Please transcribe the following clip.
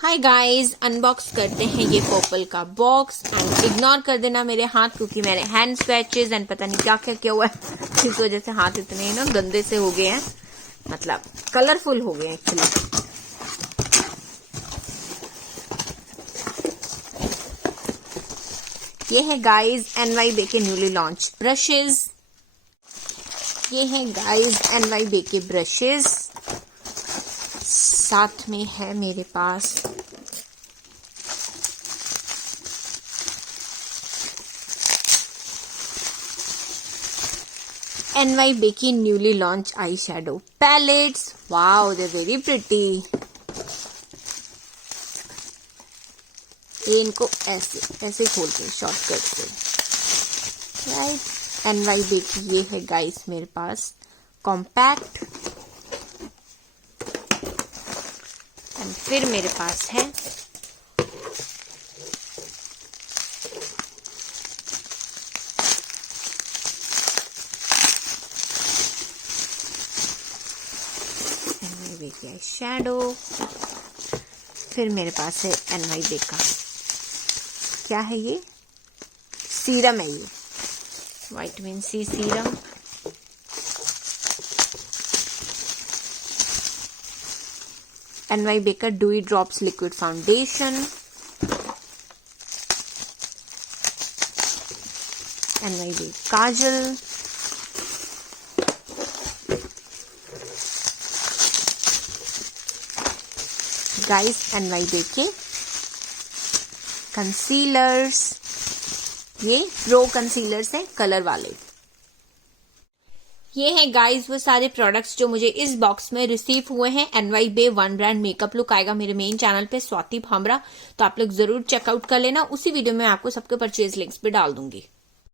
Hi guys, unbox करते हैं ये पर्पल का बॉक्स एंड इग्नोर कर देना मेरे हाथ क्योंकि मैंने हैंड स्वेचेस एंड पता नहीं क्या क्या किया हुआ है। इस वजह से हाथ इतने ना गंदे से हो गए हैं, मतलब कलरफुल हो गए हैं एक्चुअली। ये है गाइस NYB के न्यूली लॉन्च ब्रशेस। ये है गाइस NYB के ब्रशेस। साथ में है मेरे पास NYB की newly launch eye shadow palettes. Wow, they very pretty. ये इनको ऐसे ऐसे खोलते हैं शॉर्टकट से, राइट। NYB की ये है गाइस मेरे पास कॉम्पैक्ट। एंड फिर मेरे पास है NYB की शैडो। फिर मेरे पास है NYB का, क्या है ये, सीरम है, ये विटामिन C सीरम। NYB का डूई ड्रॉप्स लिक्विड फाउंडेशन। NYB काजल। गाइस NYB के कंसीलर्स, ये प्रो कंसीलर्स हैं कलर वाले। ये है गाइस वो सारे प्रोडक्ट्स जो मुझे इस बॉक्स में रिसीव हुए हैं। NYB one brand makeup look आएगा मेरे मेन चैनल पे स्वाति भामरा, तो आप लोग जरूर चेकआउट कर लेना। उसी वीडियो में आपको सबके परचेज लिंक्स भी डाल दूंगी।